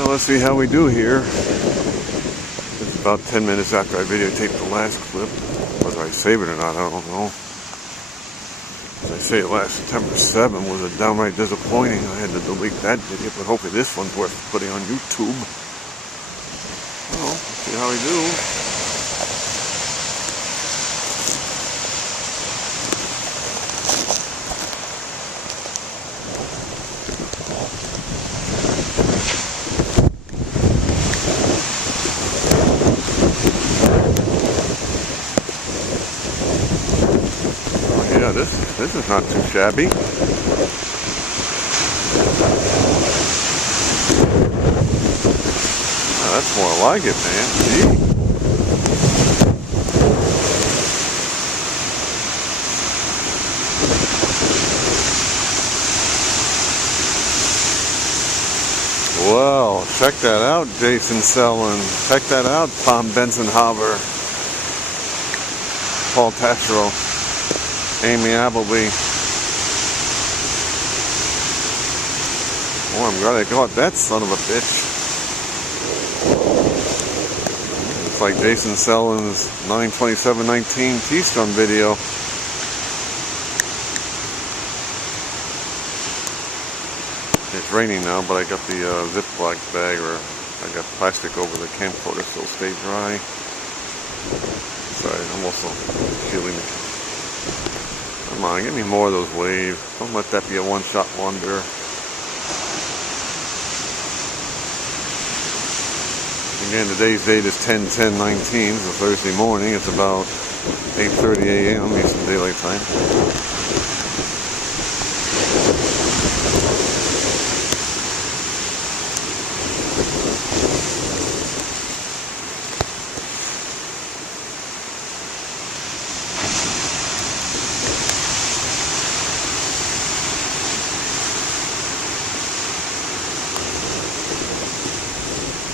Well, let's see how we do here. It's about 10 minutes after I videotaped the last clip. Whether I save it or not, I don't know. As I say, last September 7 was a downright disappointing. I had to delete that video, but hopefully this one's worth putting on YouTube. Well, let's see how we do. Yeah, this is not too shabby. Now, that's more like it, man. Gee. Well, check that out, Jason Sellin. Check that out, Tom Benson-Haber. Paul Tashero. Amy Appleby. Oh, I'm glad I caught that son of a bitch. It's like Jason Sellin's 9/27/19 T-Strum video. It's raining now, but I got the Ziploc bag, or I got plastic over the camcorder so it'll stay dry. Sorry, I'm also shielding the camera. Come on, give me more of those waves. Don't let that be a one-shot wonder. Again, today's date is 10/10/19. It's a Thursday morning. It's about 8:30 a.m. Eastern Daylight Time.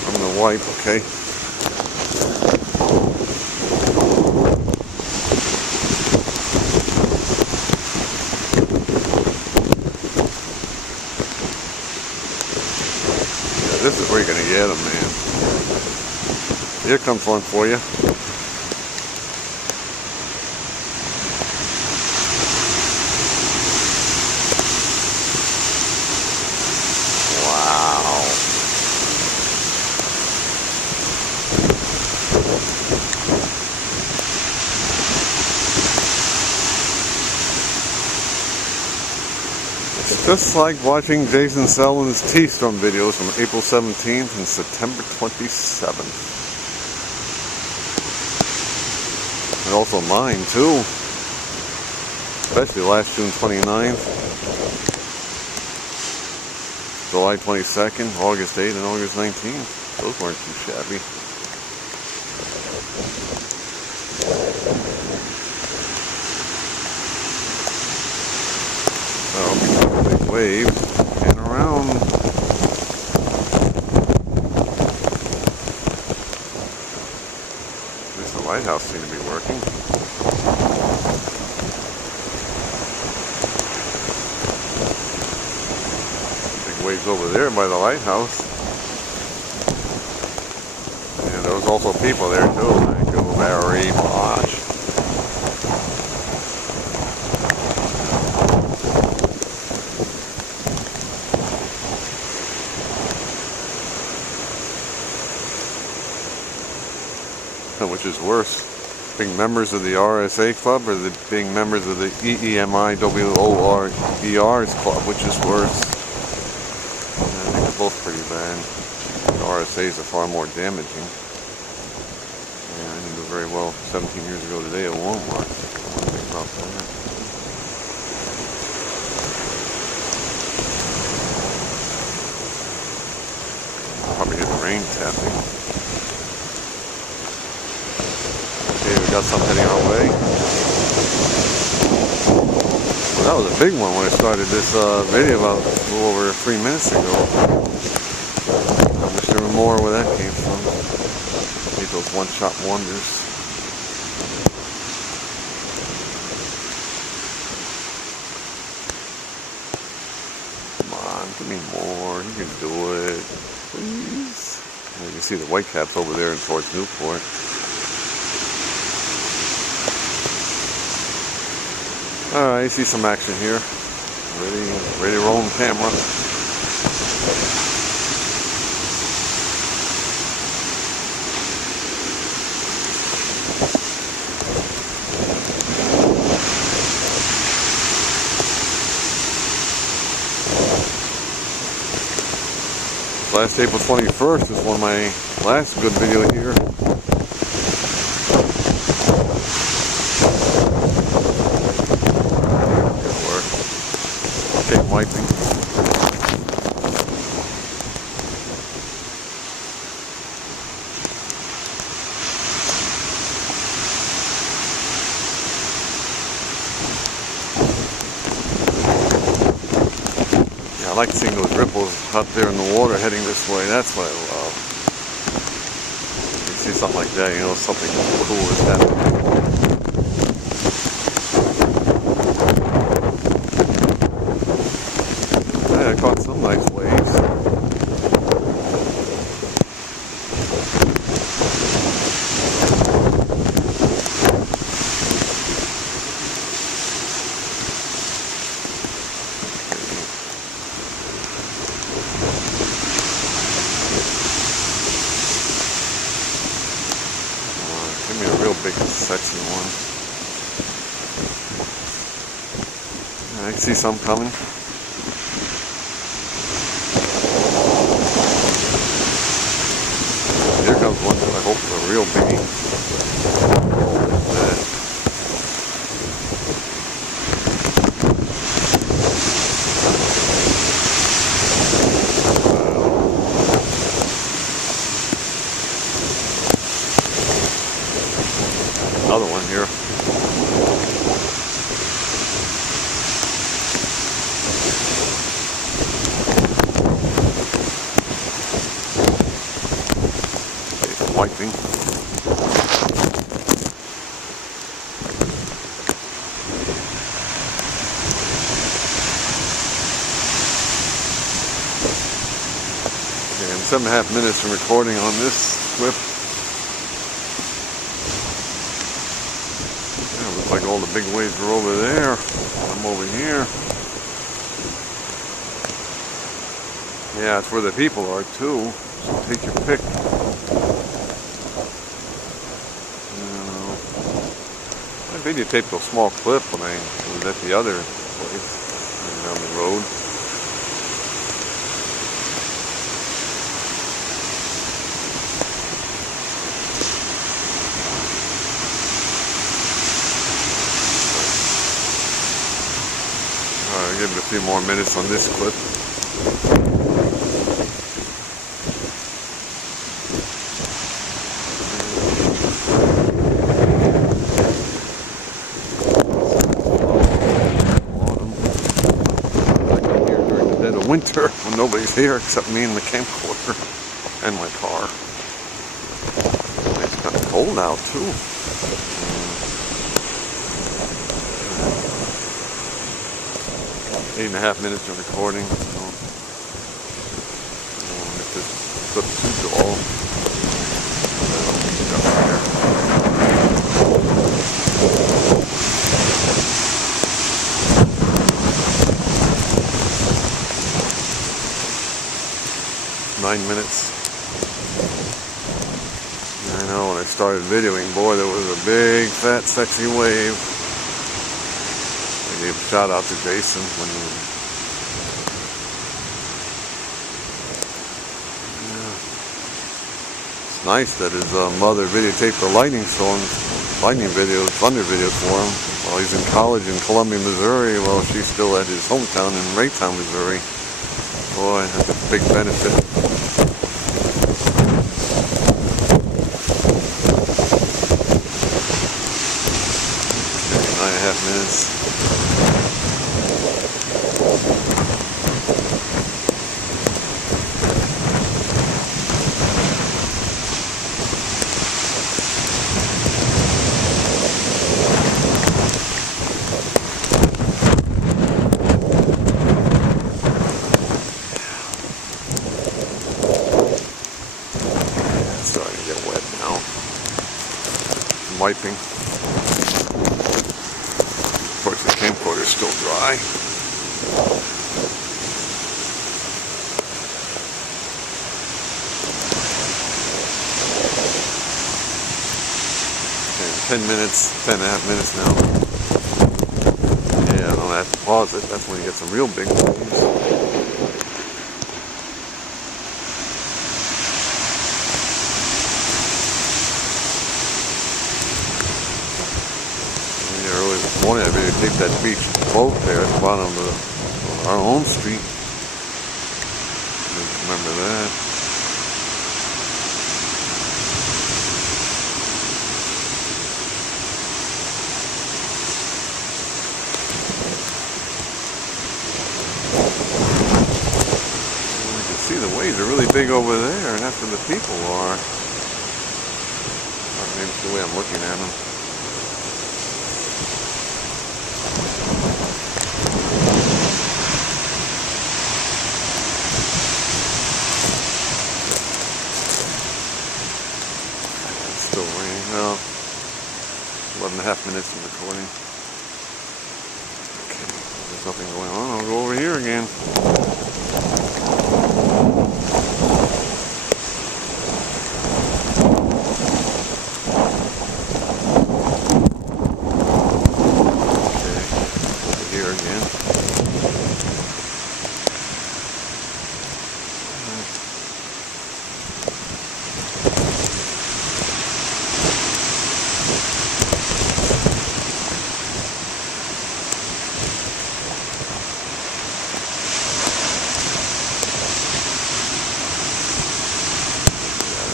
I'm gonna wipe, okay? Yeah, this is where you're gonna get them, man. Here comes one for you. Wow. It's just like watching Jason Sellin's T-Strum videos from April 17th and September 27th. And also mine too. Especially last June 29th, July 22nd, August 8th, and August 19th. Those weren't too shabby. Well, big wave and around. At least the lighthouse seemed to be working. Big waves over there by the lighthouse. And there was also people there too. Thank you very much. Which is worse, being members of the RSA club or being members of the EEMIWORER's club, which is worse? I think they're both pretty bad. The RSAs are far more damaging. Yeah, I knew very well 17 years ago today at Walmart. One thing about that. Probably hit the rain tapping. Okay, we got some heading our way. Well, that was a big one when I started this video about a little over 3 minutes ago. I wish there were more where that came from. Need those one-shot wonders. Come on, give me more. You can do it. Please. You can see the whitecaps over there and towards Newport. Alright, you see some action here. Ready to roll on camera. Last April 21st is one of my last good video here. Okay, I'm wiping. I like seeing those ripples out there in the water heading this way. That's what I love. You see something like that, you know, something cool is happening. Yeah, I caught some nice waves. Give me a real big, sexy one. I can see some coming. Here comes one that I hope is a real biggie. Another one here. Okay, wiping. Okay, I'm 7.5 minutes from recording on this clip. Looks like all the big waves are over there. I'm over here. Yeah, it's where the people are too. So take your pick. I videotaped a small clip when I was at the other place down the road. I'll give it a few more minutes on this clip. I come here during the dead of winter when nobody's here except me and the camcorder and my car. It's kind of cold now too. 8.5 minutes of recording. So, if this clip too dull, Nine minutes. I know when I started videoing, boy, there was a big, fat, sexy wave. I gave a shout out to Jason when he It's nice that his mother videotaped the lightning videos, thunder videos for him while he's in college in Columbia, Missouri, while she's still at his hometown in Raytown, Missouri. Boy, that's a big benefit. 9.5 minutes. some wiping. Of course, the camcorder is still dry. And 10 minutes, 10.5 minutes now. Yeah, I don't have to pause it. That's when you get some real big waves. Early this morning I videotaped that beach boat there at the bottom of our own street. Remember that. You can see the waves are really big over there, and that's where the people are. Or maybe it's the way I'm looking at them. Still raining. No, 11.5 minutes of recording. Okay, there's nothing going on. I'll go over here again. Okay, over here again.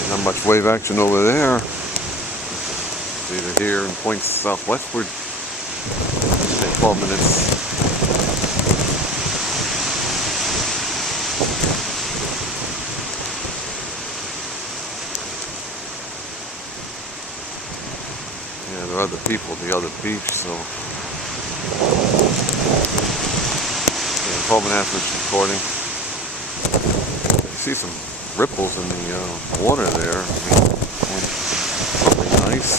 Not much wave action over there. It's either here and points southwestward. 12 minutes. Yeah, there are other people at the other beach, so. Yeah, 12.5 minutes recording. You see some ripples in the water there. I mean, something nice.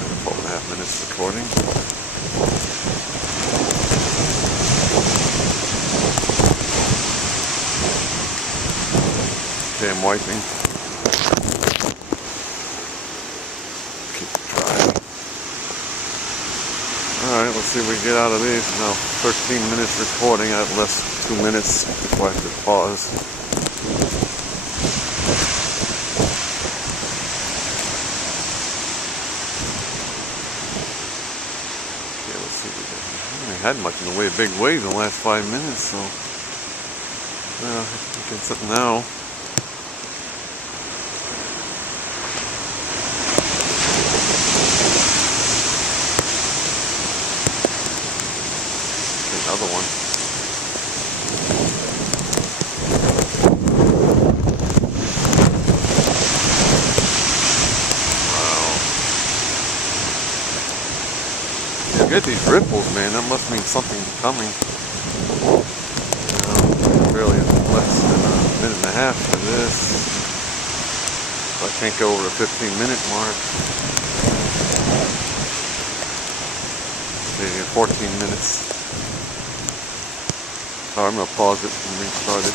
And 12.5 minutes recording. Okay, I'm wiping. Keep it dry. Alright, let's see if we can get out of these. Now 13 minutes recording. I have less 2 minutes before I have to pause. Okay, let's see if we haven't had much in the way of big waves in the last 5 minutes, so well, we can sit now. Another one. Wow. You get these ripples, man. That must mean something coming. Barely less than a minute and a half for this. I can't go over the 15-minute mark. Okay, 14 minutes. I'm going to pause it and restart it.